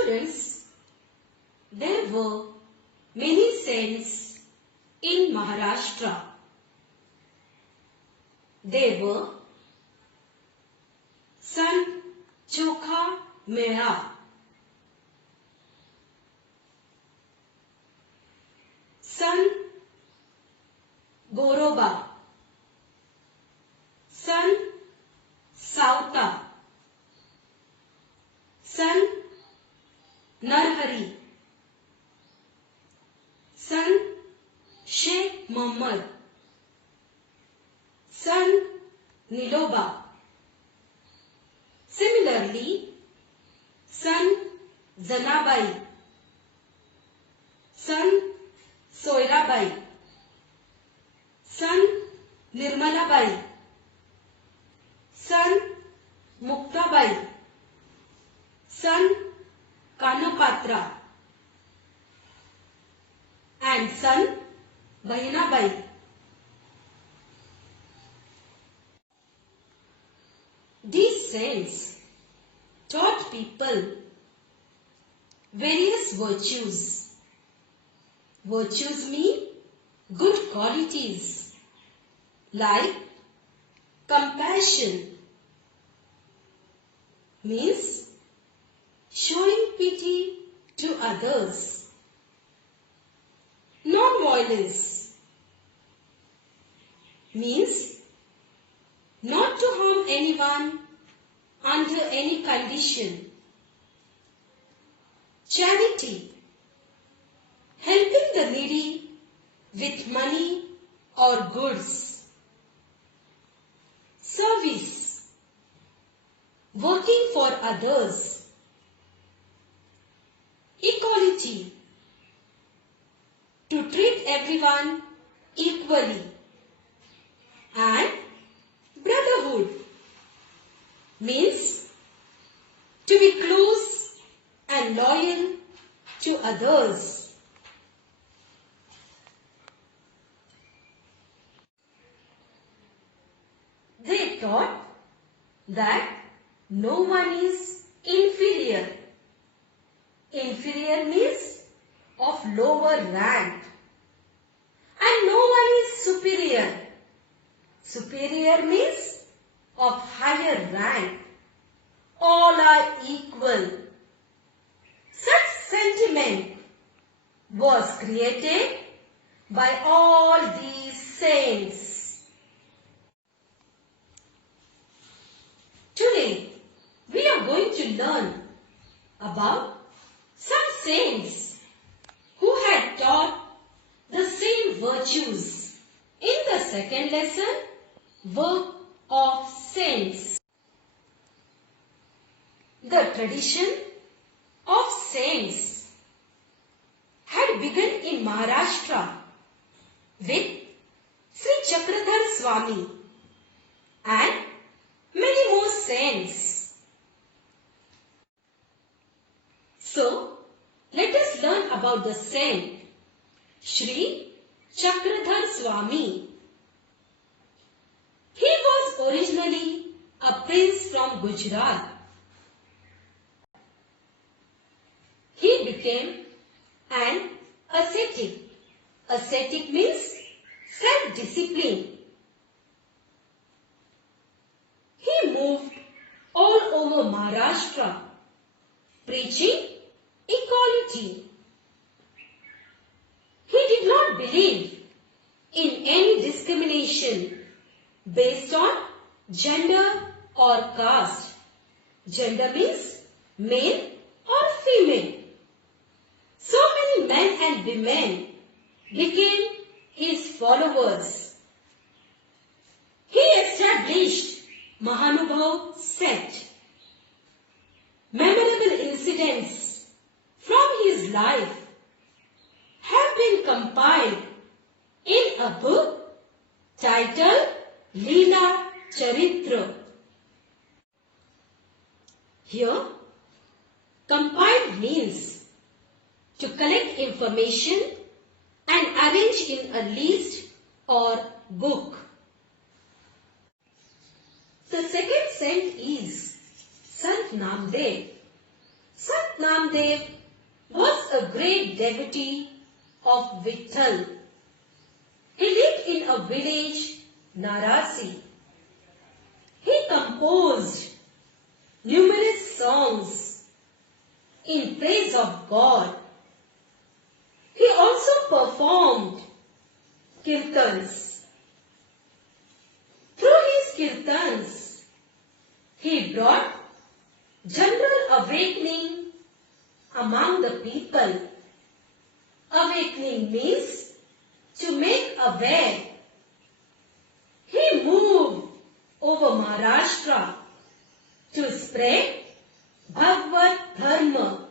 Students, there were many saints in Maharashtra. They were Sant Chokha Mela, Sant Goroba, Sant Sauta, Sant Narhari, Sant Sheikh Muhammad, Sant Niloba. Similarly, Sant Zanabai, Sant Soirabai, Sant Nirmalabai, Sant Muktabai, Sant Kanapatra, and Sant Bahinabai. These saints taught people various virtues. Virtues mean good qualities like compassion, means showing pity to others. Non-violence means not to harm anyone under any condition. Charity, helping the needy with money or goods. Service, working for others. Equality, to treat everyone equally. And brotherhood, means to be close and loyal to others. They taught that no one is inferior. Inferior means of lower rank. And no one is superior. Superior means of higher rank. All are equal. Such sentiment was created by all these saints. Today, we are going to learn about some saints who had taught the same virtues in the second lesson, Work of Saints. The tradition of saints had begun in Maharashtra with Sri Chakradhar Swami and many more saints. So, let us learn about the saint Sri Chakradhar Swami. He was originally a prince from Gujarat. He became an ascetic. Ascetic means self-discipline. He moved all over Maharashtra preaching equality. He did not believe in any discrimination based on gender or caste. Gender means male or female. So many men and women became his followers. He established Mahanubhav sect. Memorable incidents from his life have been compiled in a book titled Leela Charitra. Here, compiled means to collect information and arrange in a list or book. The second saint is Sant Namdev. Sant Namdev was a great devotee of Vitthal. He lived in a village, Narasi. He composed numerous songs in praise of God. He also performed kirtans. Through his kirtans, he brought general awakening among the people. Awakening means to make aware. He moved over Maharashtra to spread Bhagavad Dharma.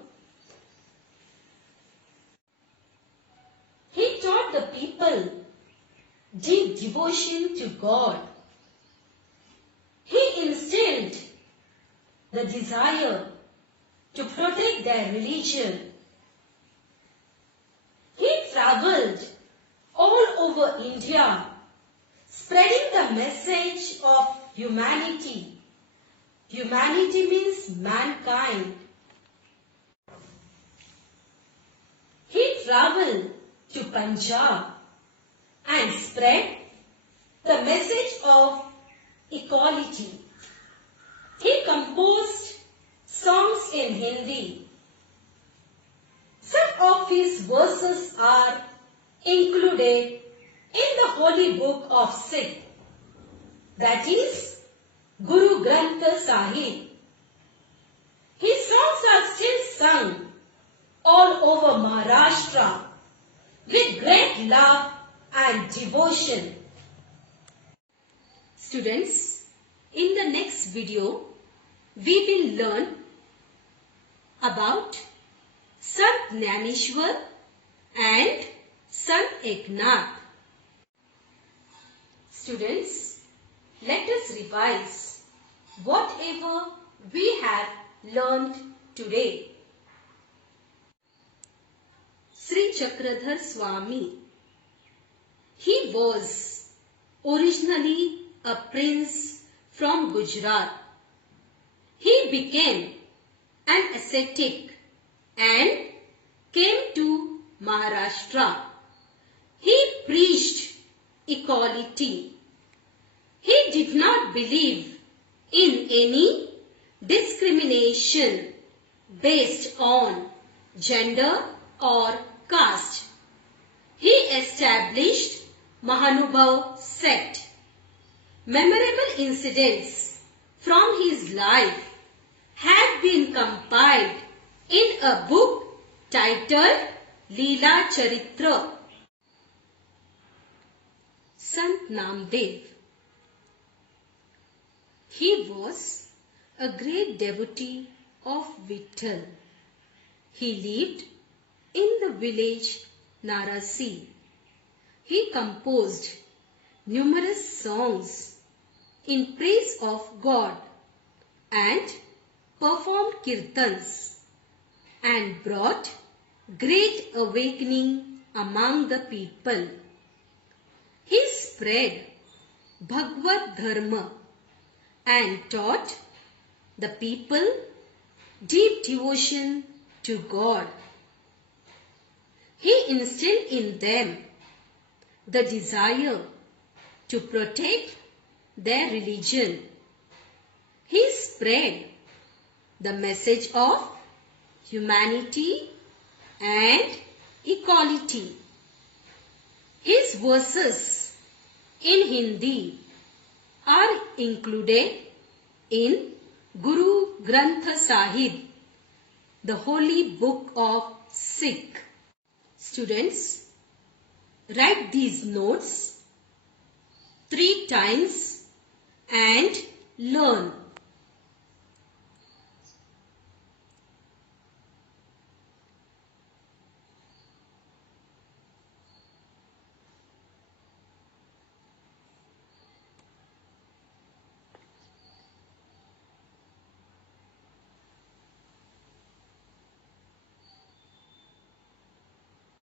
He taught the people deep devotion to God. He instilled the desire to protect their religion. He traveled all over India, spreading the message of humanity. Humanity means mankind. He traveled to Punjab and spread the message of equality. He composed songs in Hindi. Some of his verses are included in the holy book of Sikh, that is Guru Granth Sahib. His songs are still sung all over Maharashtra with great love and devotion. Students, in the next video, we will learn about Sant Jnaneshwar and Sant Eknath. Students, let us revise whatever we have learned today. Sri Chakradhar Swami. He was originally a prince from Gujarat. He became an ascetic and came to Maharashtra. He preached equality. He did not believe in any discrimination based on gender or caste. He established Mahanubhav sect. Memorable incidents from his life have been compiled in a book titled Leela Charitra. Sant Namdev. He was a great devotee of Vitthal. He lived in the village Narasi. He composed numerous songs in praise of God and performed kirtans and brought great awakening among the people. He spread Bhagavad Dharma and taught the people deep devotion to God. He instilled in them the desire to protect their religion. He spread the message of humanity and equality. His verses in Hindi are included in Guru Granth Sahib, the holy book of Sikh. Students, write these notes 3 times and learn.